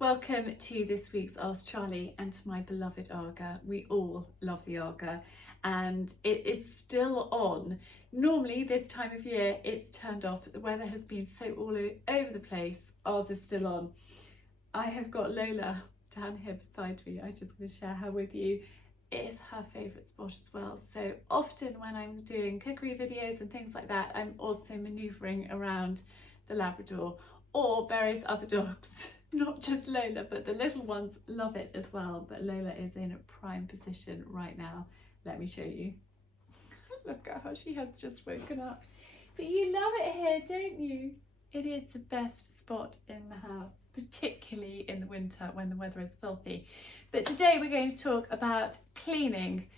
Welcome to this week's Ask Charlie and to my beloved AGA. We all love the AGA and it is still on. Normally this time of year it's turned off, but the weather has been so all over the place, ours is still on. I have got Lola down here beside me. I just want to share her with you. It is her favourite spot as well. So often when I'm doing cookery videos and things like that, I'm also manoeuvring around the Labrador or various other dogs. Not just Lola, but the little ones love it as well. But Lola is in a prime position right now. Let me show you. Look at how she has just woken up. But you love it here, don't you? It is the best spot in the house, particularly in the winter when the weather is filthy. But today we're going to talk about cleaning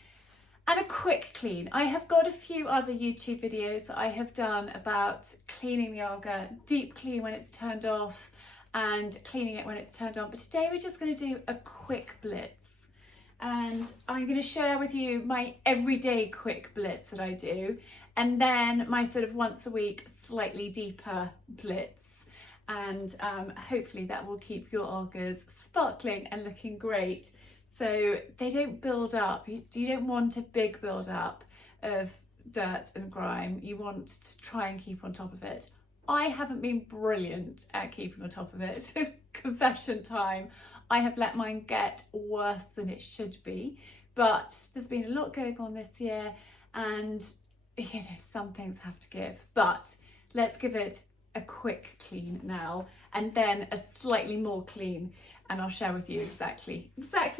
and a quick clean. I have got a few other YouTube videos that I have done about cleaning the AGA, deep clean when it's turned off and cleaning it when it's turned on. But today we're just going to do a quick blitz. And I'm going to share with you my everyday quick blitz that I do, and then my sort of once a week slightly deeper blitz, and hopefully that will keep your AGAs sparkling and looking great so they don't build up. You don't want a big build up of dirt and grime. You want to try and keep on top of it. I haven't been brilliant at keeping on top of it. Confession time. I have let mine get worse than it should be, but there's been a lot going on this year and you know, some things have to give, but let's give it a quick clean now and then a slightly more clean, and I'll share with you exactly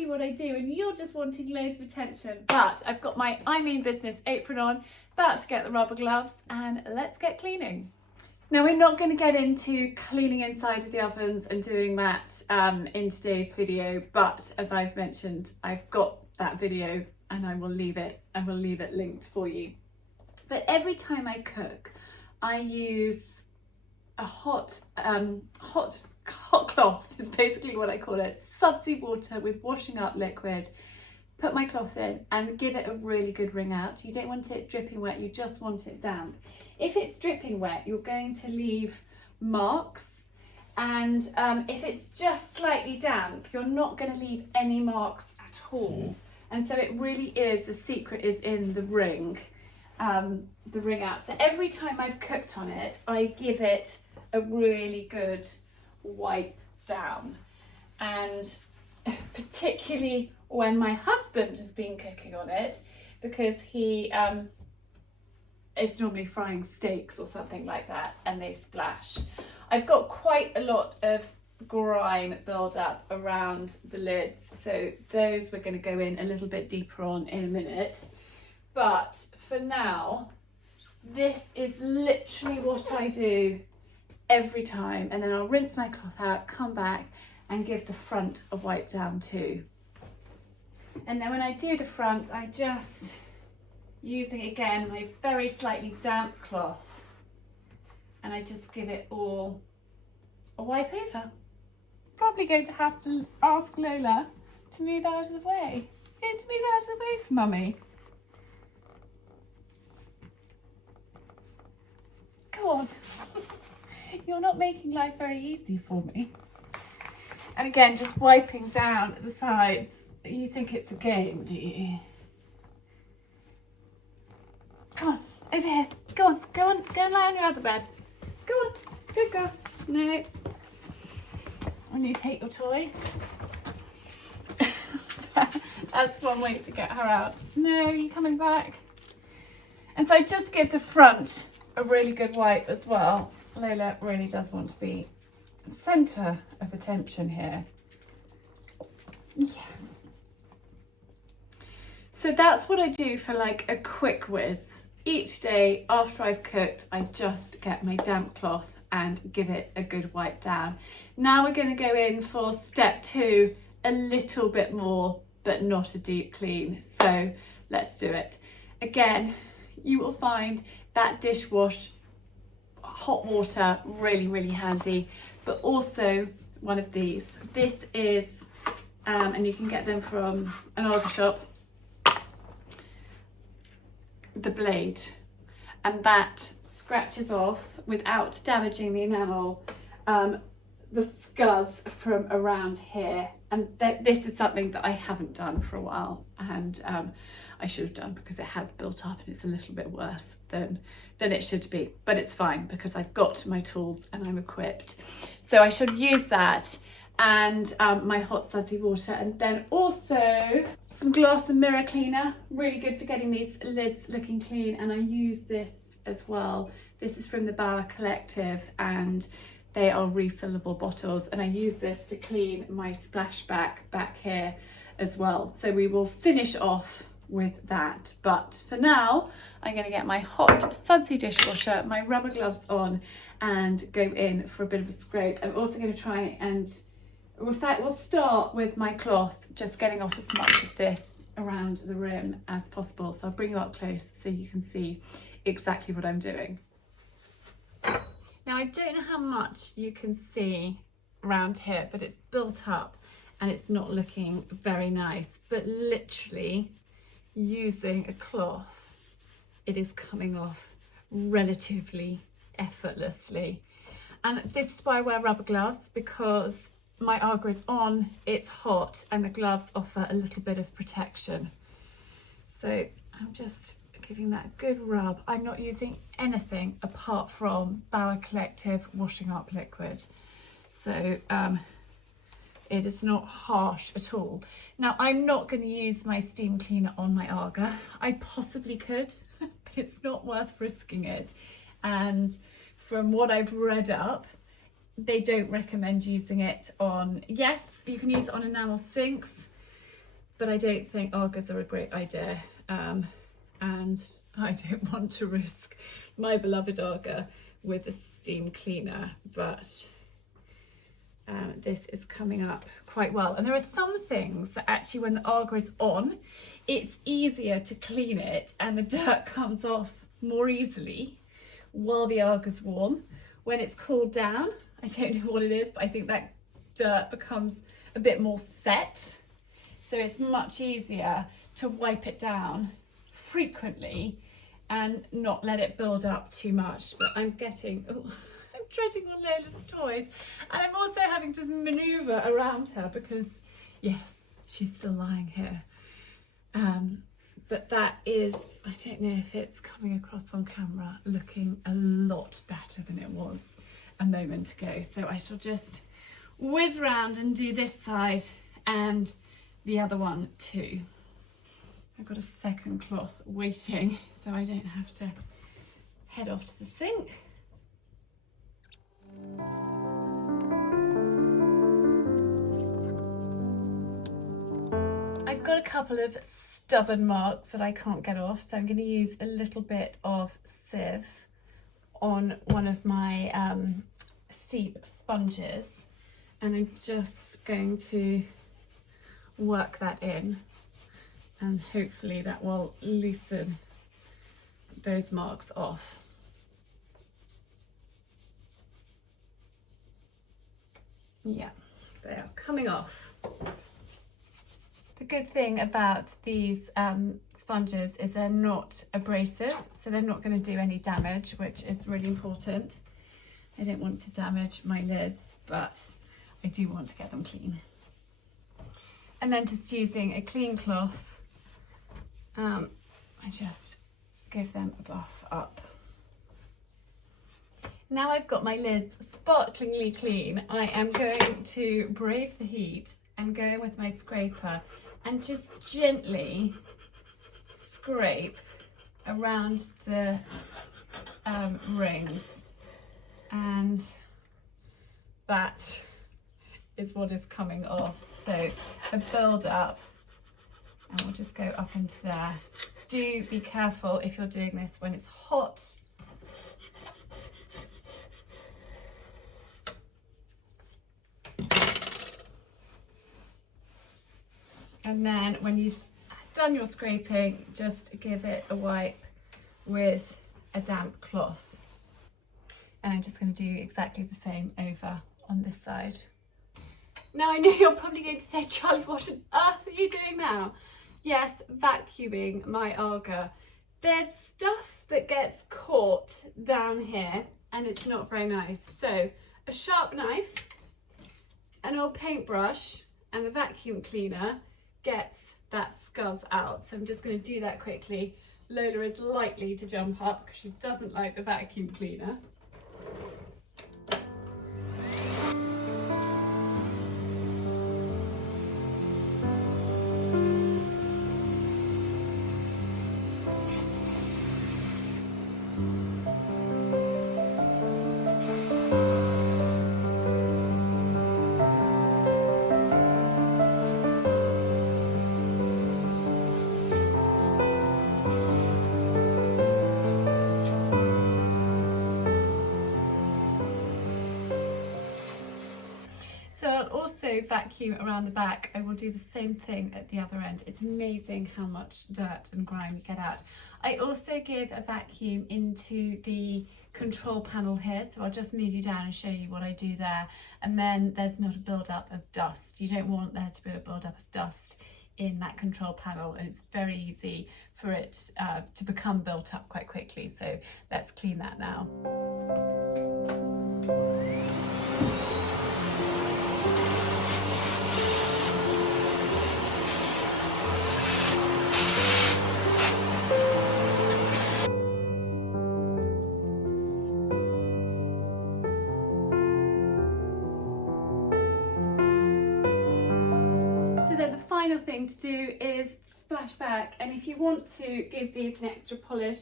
what I do, and you're just wanting loads of attention. But I've got my I Mean Business apron on, about to get the rubber gloves, and let's get cleaning. Now, we're not going to get into cleaning inside of the ovens and doing that in today's video, but as I've mentioned, I've got that video and I will leave it linked for you. But every time I cook, I use a hot cloth is basically what I call it. Sudsy water with washing up liquid. Put my cloth in and give it a really good wring out. You don't want it dripping wet, you just want it damp. If it's dripping wet, you're going to leave marks, and if it's just slightly damp, you're not going to leave any marks at all. And so it really is, the secret is in the wring out. So every time I've cooked on it, I give it a really good wipe down, and particularly when my husband has been cooking on it, because he is normally frying steaks or something like that and they splash. I've got quite a lot of grime build up around the lids, so those we're going to go in a little bit deeper on in a minute. But for now, this is literally what I do every time, and then I'll rinse my cloth out, come back and give the front a wipe down too. And then when I do the front, I just, using again my very slightly damp cloth, and I just give it all a wipe over. Probably going to have to ask Lola to move out of the way. Going to move out of the way for Mummy. Go on. You're not making life very easy for me. And again, just wiping down the sides. You think it's a game, do you? Come on, over here. Go on, go and lie on your other bed. Go on, good girl. No. And you take your toy. That's one way to get her out. No, you're coming back. And so I just give the front a really good wipe as well. Lola really does want to be the centre of attention here. Yes. So that's what I do for like a quick whiz. Each day after I've cooked, I just get my damp cloth and give it a good wipe down. Now we're going to go in for step 2, a little bit more, but not a deep clean. So let's do it. Again, you will find that dishwash hot water really, really handy, but also one of these. This is, and you can get them from an AGA shop, the blade, and that scratches off without damaging the enamel the scuzz from around here, and this is something that I haven't done for a while, and I should have done because it has built up and it's a little bit worse than it should be, but it's fine because I've got my tools and I'm equipped. So I should use that and my hot sudsy water, and then also some glass and mirror cleaner, really good for getting these lids looking clean. And I use this as well. This is from the Bauer Collective and they are refillable bottles, and I use this to clean my splashback back here as well. So we will finish off with that, but for now I'm going to get my hot sudsy dishwasher, my rubber gloves on, and go in for a bit of a scrape. I'm also going to try and, in fact, we'll start with my cloth, just getting off as much of this around the rim as possible. So I'll bring you up close so you can see exactly what I'm doing. Now, I don't know how much you can see around here, but it's built up and it's not looking very nice, but literally using a cloth, it is coming off relatively effortlessly. And this is why I wear rubber gloves, because my AGA is on, it's hot, and the gloves offer a little bit of protection. So I'm just giving that a good rub. I'm not using anything apart from Bauer Collective washing up liquid, so it is not harsh at all. Now, I'm not going to use my steam cleaner on my AGA. I possibly could, but it's not worth risking it. And from what I've read up, they don't recommend using it on, yes, you can use it on enamel sinks, but I don't think AGAs are a great idea. And I don't want to risk my beloved AGA with a steam cleaner, but this is coming up quite well. And there are some things that actually, when the AGA is on, it's easier to clean it and the dirt comes off more easily while the AGA is warm. When it's cooled down, I don't know what it is, but I think that dirt becomes a bit more set. So it's much easier to wipe it down frequently and not let it build up too much. But I'm getting, oh, I'm treading on Lola's toys, and I'm also having to maneuver around her because, yes, she's still lying here. But that is, I don't know if it's coming across on camera, looking a lot better than it was a moment ago. So I shall just whiz around and do this side and the other one too. I've got a second cloth waiting, so I don't have to head off to the sink. I've got a couple of stubborn marks that I can't get off, so I'm going to use a little bit of sieve on one of my steep sponges, and I'm just going to work that in, and hopefully that will loosen those marks off. Yeah, they are coming off. The good thing about these sponges is they're not abrasive, so they're not going to do any damage, which is really important. I don't want to damage my lids, but I do want to get them clean. And then just using a clean cloth, I just give them a buff up. Now I've got my lids sparklingly clean, I am going to brave the heat and go in with my scraper and just gently scrape around the rings, and that is what is coming off. So a build up, and we'll just go up into there. Do be careful if you're doing this when it's hot. And then when you've done your scraping, just give it a wipe with a damp cloth. And I'm just going to do exactly the same over on this side. Now I know you're probably going to say, Charlie, what on earth are you doing now? Yes, vacuuming my AGA. There's stuff that gets caught down here and it's not very nice. So a sharp knife an old paintbrush and the vacuum cleaner gets that scuzz out. So I'm just going to do that quickly. Lola is likely to jump up because she doesn't like the vacuum cleaner. So I'll also vacuum around the back. I will do the same thing at the other end. It's amazing how much dirt and grime you get out. I also give a vacuum into the control panel here. So I'll just move you down and show you what I do there. And then there's not a build-up of dust. You don't want there to be a build-up of dust in that control panel, and it's very easy for it to become built up quite quickly. So let's clean that now. Final thing to do is splash back, and if you want to give these an extra polish,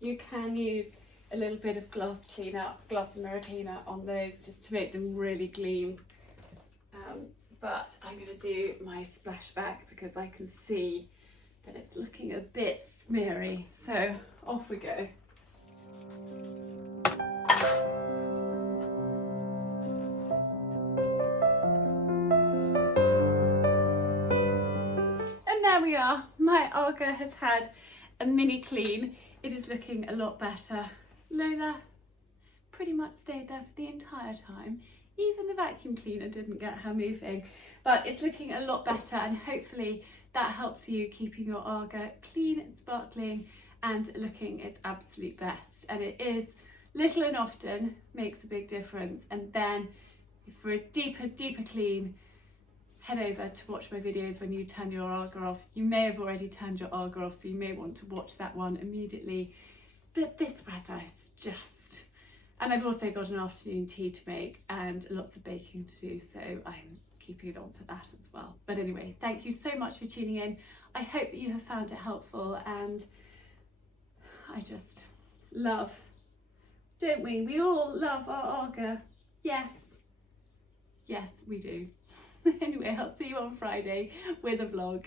you can use a little bit of gloss and mirror cleaner on those just to make them really gleam. But I'm going to do my splash back because I can see that it's looking a bit smeary. So off we go. There we are, my Aga has had a mini clean. It is looking a lot better. Lola pretty much stayed there for the entire time. Even the vacuum cleaner didn't get her moving, but it's looking a lot better, and hopefully that helps you keeping your Aga clean and sparkling and looking its absolute best. And it is little and often makes a big difference. And then for a deeper clean, head over to watch my videos when you turn your Aga off. You may have already turned your Aga off, so you may want to watch that one immediately. But this weather is just... And I've also got an afternoon tea to make and lots of baking to do, so I'm keeping it on for that as well. But anyway, thank you so much for tuning in. I hope that you have found it helpful, and I just love, don't we? We all love our Aga. Yes, we do. Anyway, I'll see you on Friday with a vlog.